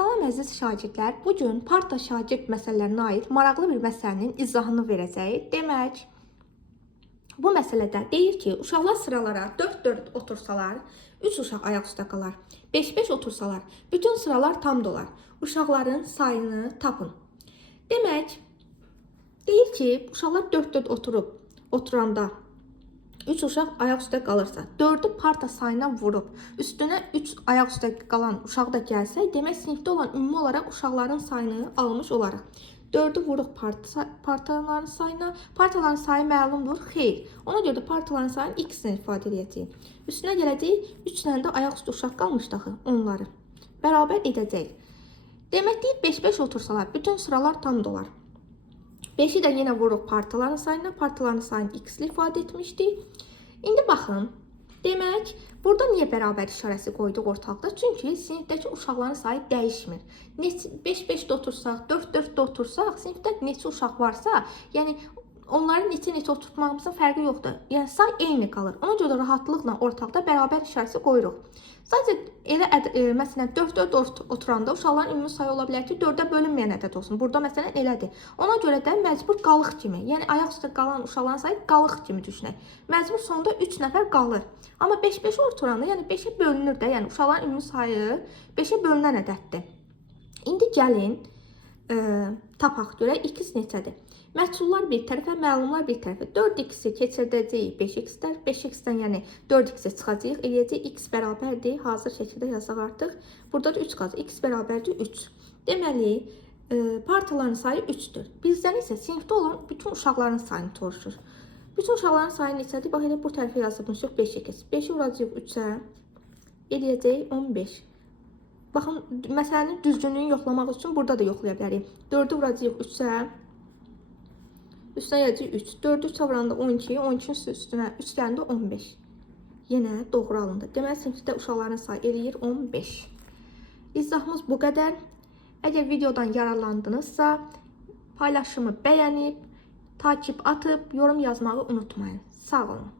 Salam əziz şagirdlər, bugün parta şagird məsələlərinə aid maraqlı bir məsələnin izahını verəcəyik. Demək, bu məsələdə deyir ki, uşaqlar sıralara 4-4 otursalar, 3 uşaq ayaq üstə qalar. 5-5 otursalar, bütün sıralar tam dolar. Uşaqların sayını tapın. Demək, deyir ki, uşaqlar 4-4 oturanda 3 uşaq ayaq üstə qalırsa, 4'ü parta sayına vurub, üstünə 3 ayaq üstə qalan uşaq da gəlsə, demək sinifdə olan ümumi olaraq uşaqların sayını almış olaraq. 4'ü vuruq partaların sayına. Partaların sayı məlumdur? Xeyr. Ona görə də partaların sayını x-lə ifadə edəcəyik. Üstünə gələcəyik, 3 dənə də ayaq üstə uşaq qalmışdı axı, onları bərabər edəcəyik. Demək deyir, 5-5 otursalar, bütün sıralar tam dolar. 5'i də yenə vuruq partaların sayına. Partaların sayını x ilə ifadə etmişdik. İndi baxın. Demək, burada niyə bərabər işarəsi qoyduq ortalıqda? Çünki sinifdəki uşaqların sayı dəyişmir. 5-5 otursaq, 4-4 otursaq, sinifdə neçə uşaq varsa, yəni onları neçə oturtmağımızın fərqi yoxdur. Yəni say eyni qalır. Ona görə rahatlıqla ortaqda bərabər işarəsi qoyuruq. Sadəcə elə məsələn 4-4 oturanda uşaqların ümumi sayı ola bilər ki, 4'ə bölünməyən ədəd olsun. Burada məsələn elədir. Ona görə də məcbur qalıq kimi, yəni ayaq üstə qalan uşaqların sayı qalıq kimi düşünək. Məcbur sonda 3 nəfər qalır. Amma 5-5 oturanda, yəni 5'ə bölünür də, yəni uşaqların ümumi sayı 5'ə bölünən ədəddir. İndi gəlin tapaq görək x neçədir. Məchullar bir tərəfə, məlumlar bir tərəfə. 4x-i keçirdəcəyik 5x-dən, 5x-dən yəni 4x-i çıxacağıq, eləyəcək x bərabərdir. Hazır şəkildə yazaq artıq. Burada da 3 qalacaq. X bərabərdir 3. Deməli, partaların sayı 3'dür. Bizdən isə sinifdə olan bütün uşaqların sayını soruşur. Bütün uşaqların sayı neçədir? Bax, elə bu tərəfə yazılmışıq 5x. 5'i vuracağıq 3'ə, eləyəcək 15. Baxın, məsələnin düzgünlüyünü yoxlamaq üçün burada da yoxlaya bilərik. 4'ü vuracağıq 3'ə, üstünə gələcək 3. 4'ü 3'ə vuranda 12, 12'nin üstünə 3 gələndə 15. Yenə doğru alındı. Deməli, sinifdə uşaqların sayı eləyir 15. İzahımız bu qədər. Əgər videodan yararlandınızsa, paylaşımı bəyənib, takip atıb, yorum yazmağı unutmayın. Sağ olun.